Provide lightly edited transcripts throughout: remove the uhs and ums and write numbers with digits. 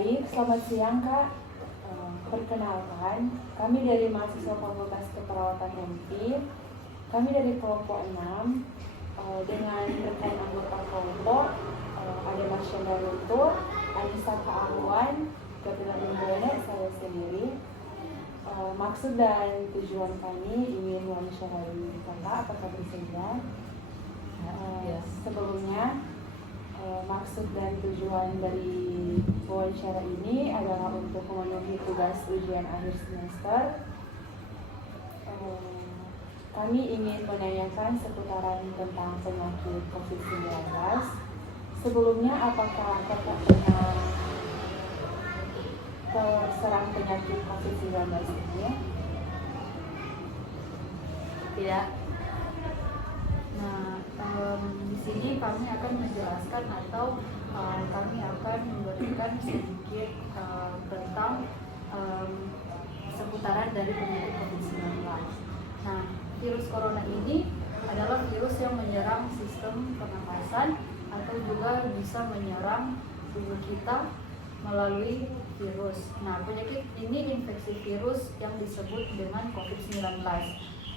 Baik, selamat siang Kak. Perkenalkan, kami dari mahasiswa Fakultas Keperawatan MI. Kami dari kelompok 6 dengan rekan anggota kelompok ada Mas Chandra Luntur, Anissa Kaawan, Gabriela Imbrana, saya sendiri. Maksud dan tujuan kami ingin mewawancarai Kakak, apakah bersedia? Sebelumnya, maksud dan tujuan dari wawancara ini adalah untuk memenuhi tugas ujian akhir semester. Kami ingin menanyakan seputaran tentang penyakit COVID-19. Sebelumnya, apakah Kakak pernah terserang penyakit COVID-19 ini? Tidak. Nah, di sini kami akan menjelaskan atau kami akan memberikan sedikit tentang seputaran dari penyakit COVID-19. Nah, virus corona ini adalah virus yang menyerang sistem pernapasan atau juga bisa menyerang tubuh kita melalui virus. Nah, penyakit ini infeksi virus yang disebut dengan COVID-19.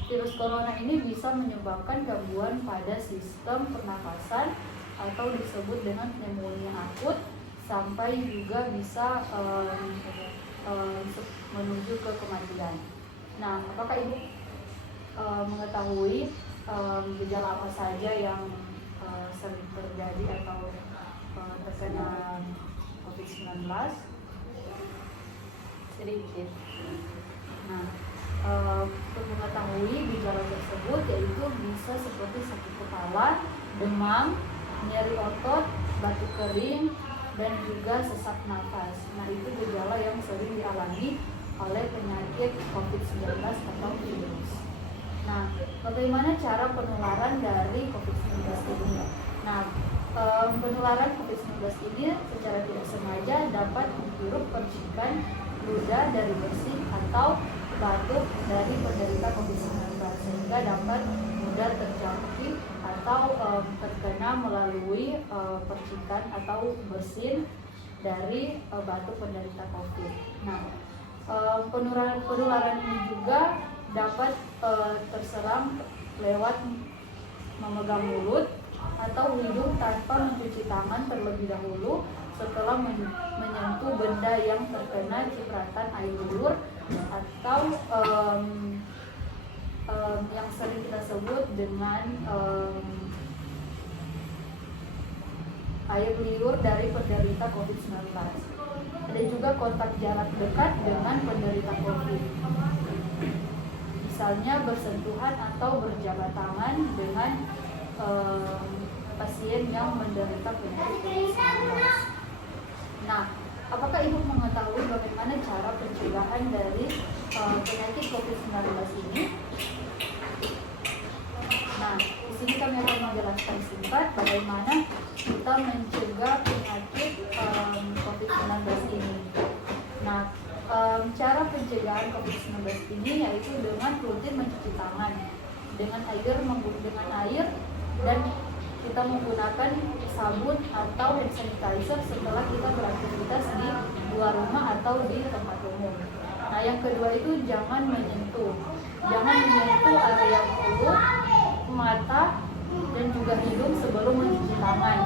Virus corona ini bisa menyebabkan gangguan pada sistem pernapasan atau disebut dengan pneumonia akut sampai juga bisa menuju ke kematian. Nah, apakah Ibu mengetahui gejala apa saja yang sering terjadi atau terkena COVID-19? Sedikit. Nah, untuk mengetahui gejala tersebut yaitu bisa seperti sakit kepala, demam, nyeri otot, batuk kering, dan juga sesak nafas. Nah, itu gejala yang sering dialami oleh penyakit COVID-19 atau virus. Nah, bagaimana cara penularan dari COVID-19 ini? Nah, penularan COVID-19 ini secara tidak sengaja dapat menghirup percikan ludah dari bersih atau batuk dari penderita COVID-19 sehingga dapat mudah terjangkit atau terkena melalui percikan atau bersin dari batuk penderita COVID. Nah, penularan ini juga dapat terserang lewat memegang mulut atau hidung tanpa mencuci tangan terlebih dahulu setelah menyentuh benda yang terkena cipratan air liur atau yang sering kita sebut dengan air liur dari penderita COVID-19. Ada juga kontak jarak dekat dengan penderita COVID. Misalnya bersentuhan atau berjabat tangan dengan pasien yang menderita penyakit COVID-19. Nah, apakah Ibu mengetahui bagaimana cara pencegahan dari penyakit COVID-19 ini? Nah, di sini kami akan menjelaskan singkat bagaimana kita mencegah penyakit COVID-19 ini. Nah, cara pencegahan COVID-19 ini yaitu dengan rutin mencuci tangan dengan air dan kita menggunakan sabun atau hand sanitizer setelah kita beraktivitas di luar rumah atau di tempat umum. Nah, yang kedua itu jangan menyentuh area mulut, mata, dan juga hidung sebelum mencuci tangan.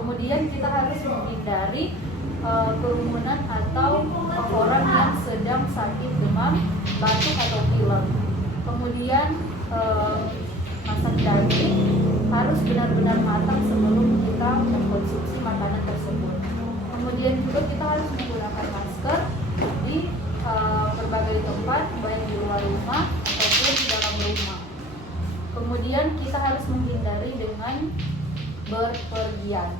Kemudian kita harus menghindari kerumunan atau orang yang sedang sakit demam, batuk atau pilek. Kemudian masak daging harus benar-benar matang sebelum kita mengkonsumsi makanan tersebut. Kemudian juga kita harus menggunakan masker di berbagai tempat, baik di luar rumah ataupun di dalam rumah. Kemudian kita harus menghindari dengan berpergian.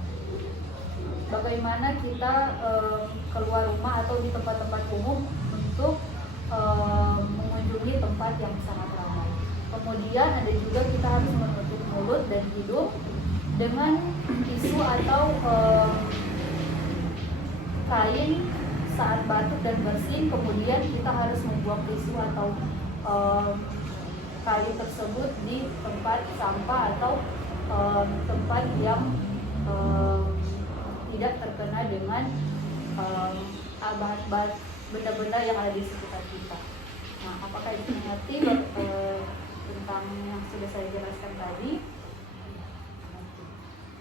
Bagaimana kita keluar rumah atau di tempat-tempat umum untuk mengunjungi tempat yang sangat ramai. Kemudian ada juga kita harus menutup mulut dan hidung dengan tisu atau kain saat batuk dan bersin. Kemudian kita harus membuang tisu atau kain tersebut di tempat sampah atau tempat yang tidak terkena dengan bahan-bahan benda-benda yang ada di sekitar kita. Nah, apakah itu mengerti tentang yang sudah saya jelaskan tadi?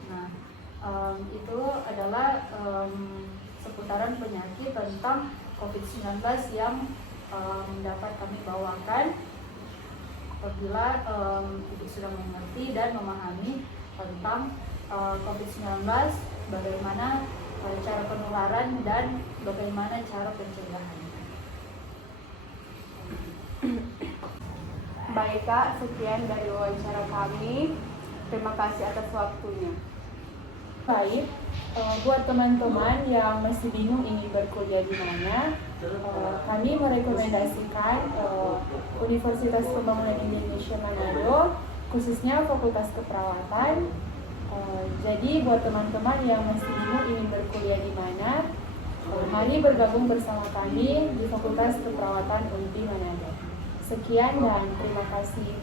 Nah, itu adalah seputaran penyakit tentang COVID-19 yang dapat kami bawakan apabila ibu sudah mengerti dan memahami tentang COVID-19, bagaimana cara penularan dan bagaimana cara pencegahan. Baik Kak, sekian dari wawancara kami. Terima kasih atas waktunya. Baik, buat teman-teman yang masih bingung ingin berkuliah di mana, kami merekomendasikan Universitas Pembangunan Indonesia Manado, khususnya Fakultas Keperawatan. Jadi buat teman-teman yang masih bingung ingin berkuliah di mana, mari bergabung bersama kami di Fakultas Keperawatan UNPI Manado. Sekian dan terima kasih.